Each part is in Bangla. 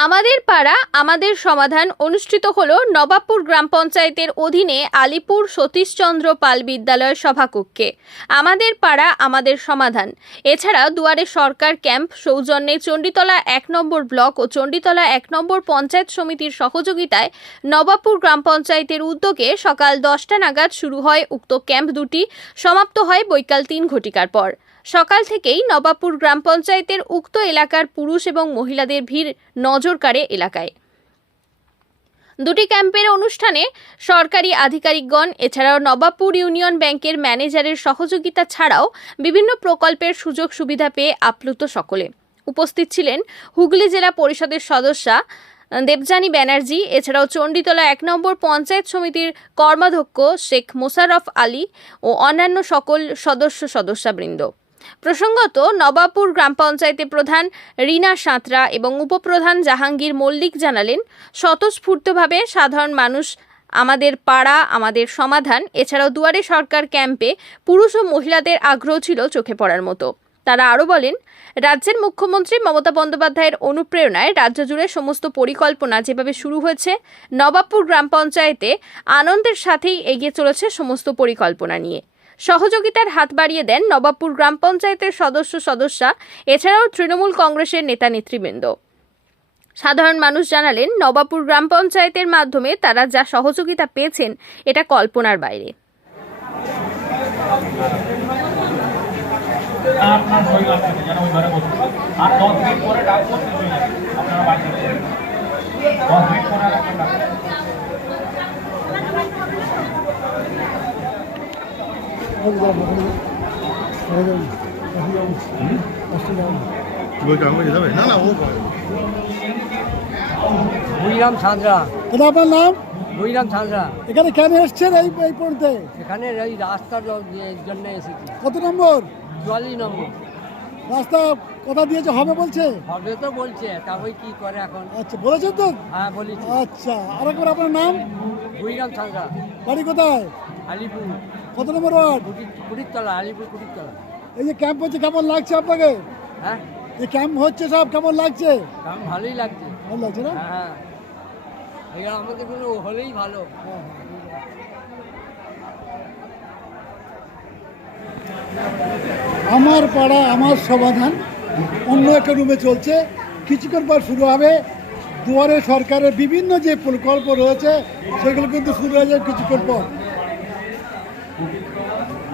আমাদের পাড়া, আমাদের সমাধান অনুষ্ঠিত হল নবাবপুর গ্রাম পঞ্চায়েতের অধীনে আলিপুর সতীশচন্দ্র পাল বিদ্যালয় সভাকক্ষে। আমাদের পাড়া, আমাদের সমাধান। এছাড়া দুয়ারে সরকার ক্যাম্প, সৌজন্যে চণ্ডীতলা এক নম্বর ব্লক ও চণ্ডীতলা এক নম্বর পঞ্চায়েত সমিতির সহযোগিতায় নবাবপুর গ্রাম পঞ্চায়েতের উদ্যোগে সকাল দশটা নাগাদ শুরু হয় উক্ত ক্যাম্প দুটি। সমাপ্ত হয় বৈকাল তিন ঘটিকার পর। সকাল থেকেই নবাবপুর গ্রাম পঞ্চায়েতের উক্ত এলাকার পুরুষ এবং মহিলাদের ভিড় নজর কাড়ে এলাকায়। দুটি ক্যাম্পের অনুষ্ঠানে সরকারি আধিকারিকগণ, এছাড়াও নবাবপুর ইউনিয়ন ব্যাংকের ম্যানেজারের সহযোগিতা ছাড়াও বিভিন্ন প্রকল্পের সুযোগ সুবিধা পেয়ে আপ্লুত সকলে। উপস্থিত ছিলেন হুগলি জেলা পরিষদের সদস্যা দেবযানী ব্যানার্জি, এছাড়াও চণ্ডীতলা এক নম্বর পঞ্চায়েত সমিতির কর্মাধ্যক্ষ শেখ মোশাররফ আলী ও অন্যান্য সকল সদস্য সদস্যবৃন্দ প্রসঙ্গত, নবাবপুর গ্রাম পঞ্চায়েতের প্রধান রিনা সাঁতরা এবং উপপ্রধান জাহাঙ্গীর মল্লিক জানালেন, স্বতঃস্ফূর্তভাবে সাধারণ মানুষ, আমাদের পাড়া, আমাদের সমাধান, এছাড়াও দুয়ারে সরকার ক্যাম্পে পুরুষ ও মহিলাদের আগ্রহ ছিল চোখে পড়ার মতো। তারা আরও বলেন, রাজ্যের মুখ্যমন্ত্রী মমতা বন্দ্যোপাধ্যায়ের অনুপ্রেরণায় রাজ্য জুড়ে সমস্ত পরিকল্পনা যেভাবে শুরু হয়েছে, নবাবপুর গ্রাম পঞ্চায়েতে আনন্দের সাথেই এগিয়ে চলেছে সমস্ত পরিকল্পনা নিয়ে। সহযোগিতার হাত বাড়িয়ে দেন নবাবপুর গ্রাম পঞ্চায়েতের সদস্য সদস্যা, এছাড়াও তৃণমূল কংগ্রেসের নেতা নেতৃবৃন্দ। সাধারণ মানুষ জানালেন, নবাবপুর গ্রাম পঞ্চায়েতের মাধ্যমে তারা যা সহযোগিতা পেয়েছেন, এটা কল্পনার বাইরে। আর দশ মিনিট পরে আপনারা দশ মিনিট পরে বুড়িরাম সাঁতরা দাদা আপনার নাম বুড়িরাম সাঁতরা এখানে কেন এসছেন এই এই পড়তে এখানে এই রাস্তার জন্য এসেছি কত নম্বর চুয়াল্লিশ নম্বর রাস্তা কথা দিয়েছে হবে বলছে হবে তো বলছে তবে কি করে এখন আচ্ছা বলেছেন তো হ্যাঁ বলেছি আচ্ছা আরেকবার আপনার নাম বুড়িরাম সাঁতরা বাড়ি কোথায় আলিপুর কত নম্বর ওয়ার্ড? কুটি কুটিরতলা আলিপুর কুটিরতলা। এই যে ক্যাম্প হচ্ছে কেমন লাগছে আপনাকে? হ্যাঁ? যে ক্যাম্প হচ্ছে সব কেমন লাগছে? কারণ ভালোই লাগছে। ভালো লাগছে না? হ্যাঁ হ্যাঁ। আমাদের কোনো হলেই ভালো। আমার পাড়া আমার সমাধান অন্য একটা রুমে চলছে। কিছুক্ষণ পর শুরু হবে। দুয়ারে সরকারের বিভিন্ন যে প্রকল্প রয়েছে সেগুলো কিন্তু শুরু হয়ে যাবে কিছুক্ষণ পর।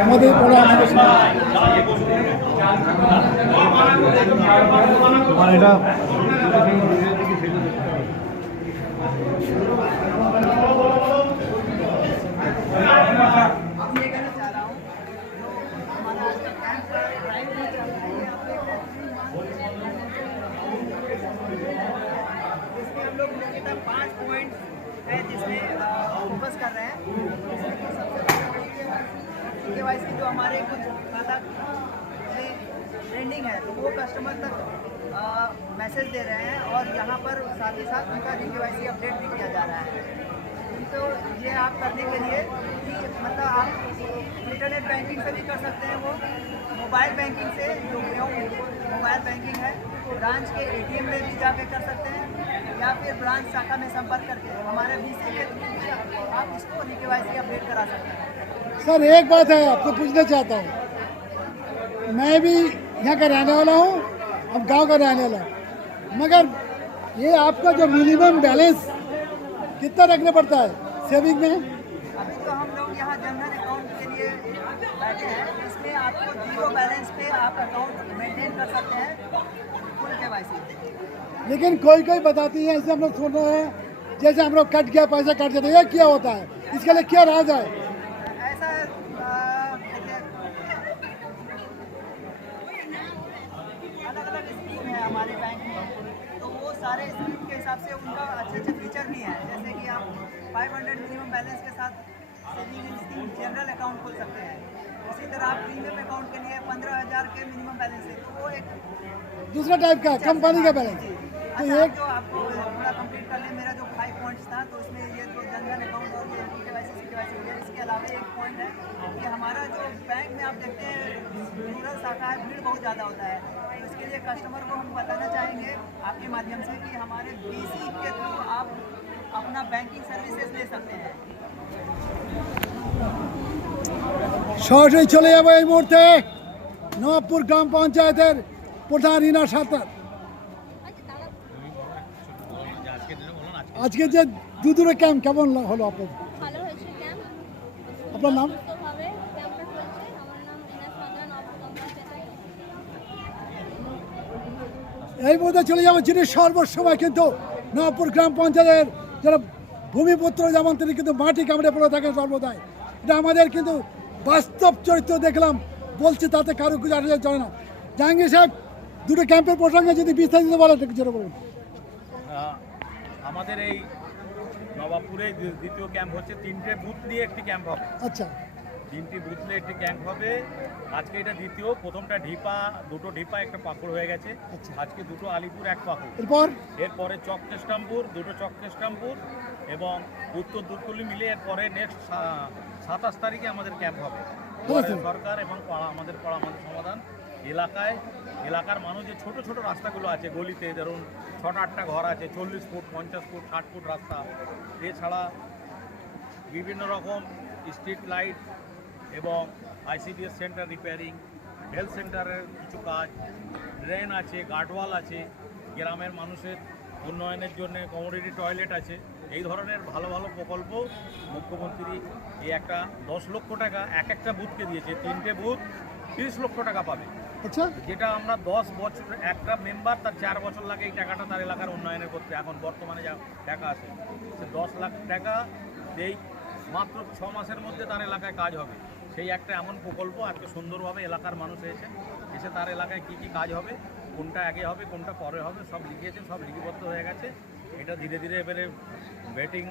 আমাদের পাড়া আমাদের সমাধান তোমার এটা इसमें हम लोग मुख्यतः पांच पॉइंट है जिसमें फोकस कर रहे हैं के वाइज की जो हमारे कुछ खाता ट्रेंडिंग है तो वो कस्टमर तक मैसेज दे रहे हैं और यहाँ पर साथ ही साथ उनका जी के अपडेट भी किया जा रहा है। तो ये आप करने के लिए कि मतलब आप इंटरनेट बैंकिंग से भी कर सकते हैं वो। मोबाइल बैंकिंग से जो मोबाइल बैंकिंग है ब्रांच के एटीएम में भी जाके कर सकते हैं या फिर ब्रांच शाखा में संपर्क करके हमारे बीसी के थ्रू आप इसको जी के अपडेट करा सकते हैं। सर एक बात है आपको पूछना चाहता हूँ। मैं भी यहाँ का रहने वाला हूँ अब गाँव का रहने वाला हूँ। मगर ये आपका जो मिनिमम बैलेंस कितना रखना पड़ता है सेविंग में? अभी तो हम लोग यहाँ जनधन अकाउंट के लिए बैठे हैं इसमें आपको ज़ीरो बैलेंस पे आप अकाउंट मेंटेन कर सकते हैं फुल के लेकिन कोई कोई बताती है ऐसे हम लोग सुन रहे हैं जैसे हम लोग कट गया पैसा कट जाता है ये क्या होता है? इसके लिए क्या राज है ऐसा अ, देखिए अलग अलग स्कीम है हमारे बैंक में तो वो सारे स्कीम के हिसाब से उनका अच्छे अच्छे फीचर भी हैं। जैसे कि आप 500 मिनिमम बैलेंस के साथ सेविंग स्कीम जनरल अकाउंट खोल सकते हैं। इसी तरह आप प्रीमियम अकाउंट के लिए पंद्रह हज़ार के मिनिमम बैलेंस है। तो वो एक दूसरा टाइप का कंपनी का बैलेंस तो अच्छा एक जो आपको थोड़ा कंप्लीट कर ले मेरा जो फाइव पॉइंट्स था तो उसमें ये जो जनधन अकाउंट और ये के वाई सी के इसके अलावा एक पॉइंट है कि हमारा जो बैंक में आप देखते हैं रूरल शाखा है भीड़ बहुत ज़्यादा होता है। तो इसके लिए कस्टमर को हम बताना चाहेंगे आपके माध्यम से कि हमारे बी के थ्रू आप अपना बैंकिंग सर्विसेज ले सकते हैं সরাসরি চলে যাবো এই মুহূর্তে নবাবপুর গ্রাম পঞ্চায়েতের প্রধান রিনা সাঁতার আজকে যে দুদূরে ক্যাম্প কেমন লা- হলো আপনার ভালো হয়েছে ক্যাম্প আপনার নাম এই মুহূর্তে চলে যাব যিনি সর্বসময় কিন্তু নবাবপুর গ্রাম পঞ্চায়েতের যারা ভূমিপুত্র যেমন তিনি কিন্তু মাটি কামড়ে পড়ে থাকেন সর্বদাই। এটা আমাদের কিন্তু বাস্তব চরিত্র দেখলাম বলছে তাতে কারও কিছু আসা যায় না। জাহাঙ্গীর সাহেব দুটো ক্যাম্পের প্রসঙ্গে যদি বিস্তারিত বলেন একটু যেটা বলুন। আমাদের এই নবাবপুরে দ্বিতীয় ক্যাম্প হচ্ছে তিনটে বুথ নিয়ে একটি ক্যাম্প হবে। আচ্ছা। তিনটি বুথ নিয়ে একটি ক্যাম্প হবে। আজকে এটা দ্বিতীয় প্রথমটা ঢিপা দুটো ঢিপা একটা পাকুড় হয়ে গেছে। আচ্ছা। আজকে দুটো আলিপুর এক পাকুড় এরপর? এরপরে চককেষ্টমপুর দুটো চককেষ্টমপুর এবং উত্তর দুর্গলি মিলে এরপরে নেক্সট সাতাশ তারিখে আমাদের ক্যাম্প হবে। সরকার এবং পাড়া আমাদের পাড়া আমাদের সমাধান। এলাকায় এলাকার মানুষ যে ছোট ছোট রাস্তাগুলো আছে গলিতে ধরুন ছটা আটটা ঘর আছে চল্লিশ ফুট পঞ্চাশ ফুট ষাট ফুট রাস্তা। এছাড়া বিভিন্ন রকম স্ট্রিট লাইট এবং আইসিডিএস সেন্টার রিপেয়ারিং হেলথ সেন্টারের কিছু কাজ ড্রেন আছে গার্ডওয়াল আছে গ্রামের মানুষের উন্নয়নের জন্য কমিউনিটি টয়লেট আছে এই ধরনের ভালো ভালো প্রকল্প মুখ্যমন্ত্রী এই একটা দশ লক্ষ টাকা এক একটা বুথকে দিয়েছে তিনটে বুথ তিরিশ লক্ষ টাকা পাবে। আচ্ছা। যেটা আমরা দশ বছর একটা মেম্বার তার চার বছর লাগে এই টাকাটা তার এলাকার উন্নয়নের করতে এখন বর্তমানে যা টাকা আছে সে দশ লাখ টাকা এই মাত্র ছ মাসের মধ্যে তার এলাকায় কাজ হবে। সেই একটা এমন প্রকল্প আজকে সুন্দরভাবে এলাকার মানুষ এসে এসে তার এলাকায় কি কি কাজ হবে কোনটা আগে হবে কোনটা পরে হবে সব লিখিয়েছে সব লিপিবদ্ধ হয়ে গেছে। এটা ধীরে ধীরে এবারে ভেটিং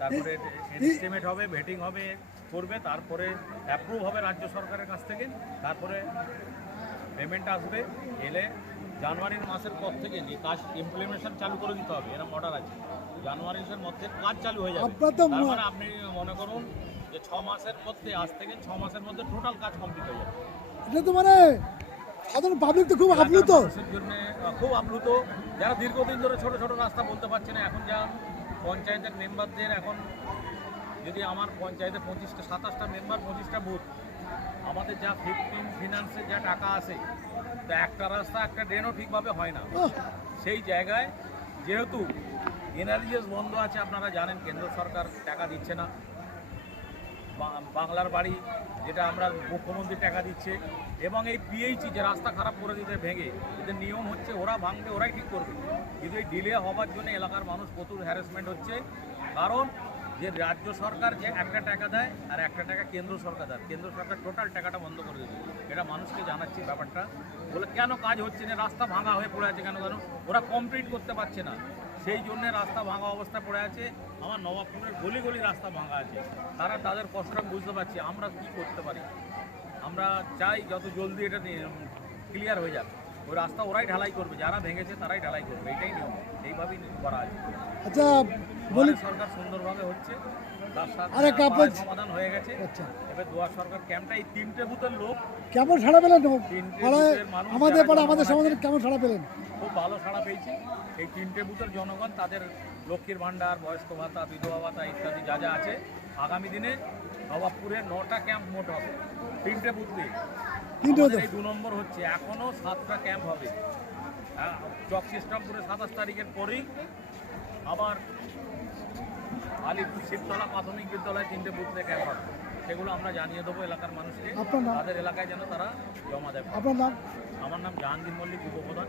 তারপরে এস্টিমেট হবে ভেটিং হবে করবে তারপরে অ্যাপ্রুভ হবে রাজ্য সরকারের কাছ থেকে তারপরে পেমেন্ট আসবে এলে জানুয়ারির মাসের পর থেকে যে কাজ ইমপ্লিমেন্টেশন চালু করে দিতে হবে এরকম অর্ডার আছে। জানুয়ারির মধ্যে কাজ চালু হয়ে যাবে। মানে আপনি মনে করুন যে ছ মাসের মধ্যে আজ থেকে ছ মাসের মধ্যে টোটাল কাজ কমপ্লিট হয়ে যাবে। এটা তো মানে সাধারণ পাবলিক তো খুব আপ্লুত। জন্য খুব আপ্লুত। যারা দীর্ঘদিন ধরে ছোট ছোট রাস্তা বলতে পারছে না এখন যা পঞ্চায়েতের মেম্বারদের এখন যদি আমার পঞ্চায়েতে পঁচিশটা সাতাশটা মেম্বার পঁচিশটা বুথ আমাদের যা ফিফটিন ফিনান্সের যা টাকা আসে তো একটা রাস্তা একটা ড্রেনও ঠিকভাবে হয় না। সেই জায়গায় যেহেতু এনআরজিএস বন্ধ আছে আপনারা জানেন কেন্দ্র সরকার টাকা দিচ্ছে না। বাংলার বাড়ি, যেটা আমরা মুখ্যমন্ত্রী টাকা দিচ্ছে, এবং এই পিএইচি যে রাস্তা খারাপ করে দিতে ভেঙে, এদের নিয়ম হচ্ছে ওরা ভাঙবে, ওরাই ঠিক করবে। কিন্তু এই ডিলে হওয়ার জন্য এলাকার মানুষ প্রচুর হ্যারাসমেন্ট হচ্ছে, কারণ যে রাজ্য সরকার যে একটা টাকা দেয়, আর একটা টাকা কেন্দ্র সরকার দেয়, কেন্দ্র সরকার টোটাল টাকাটা বন্ধ করে দেবে এটা মানুষকে জানাচ্ছি ব্যাপারটা। বলে কেন কাজ হচ্ছে না? রাস্তা ভাঙা হয়ে পড়ে আছে কেন কেন ওরা কমপ্লিট করতে পারছে না। সেই জন্য রাস্তা ভাঙা অবস্থায় পড়ে আছে। আমার নবাবপুরের গলি গলি রাস্তা ভাঙা আছে। তারা তাদের কষ্ট বুঝতে পারছি। আমরা কি করতে পারি? আমরা চাই যত জলদি এটা ক্লিয়ার হয়ে যাক। ওই রাস্তা ওরাই ঢালাই করবে যারা ভেঙেছে তারাই ঢালাই করবে এটাই নিয়ম এইভাবেই করা আছে। আচ্ছা বলি সরকার সুন্দরভাবে হচ্ছে তার আরে কাপড়- সমাধান হয়ে গেছে। আচ্ছা। এবার দুয়ার সরকার ক্যাম্পটা এই তিনটে বুথের লোক কেমন সাড়া পেলেন পাড়ায় আমাদের পাড়া আমাদের জনগণ কেমন সাড়া পেলেন? খুব ভালো সাড়া পেয়েছি। এই তিনটে বুথের জনগণ তাদের লক্ষ্মীর ভাণ্ডার বয়স্ক ভাতা বিধবা ভাতা ইত্যাদি যা যা আছে আগামী দিনে নবাবপুরে নটা ক্যাম্প মোট হবে। তিনটে বুথ নিয়ে তিনটে দু নম্বর হচ্ছে এখনও সাতটা ক্যাম্প হবে। হ্যাঁ, চক সিস্টেমপুরে সাতাশ তারিখের পরেই আবার আলিপুর শিবতলা প্রাথমিক বিদ্যালয় তিনটে বুথে ক্যাম্প হবে। সেগুলো আমরা জানিয়ে দেবো এলাকার মানুষকে। তাদের এলাকায় যেন তারা জমা দেবে আপনার নাম? আমার নাম জাহাঙ্গীর মল্লিক উপপ্রধান।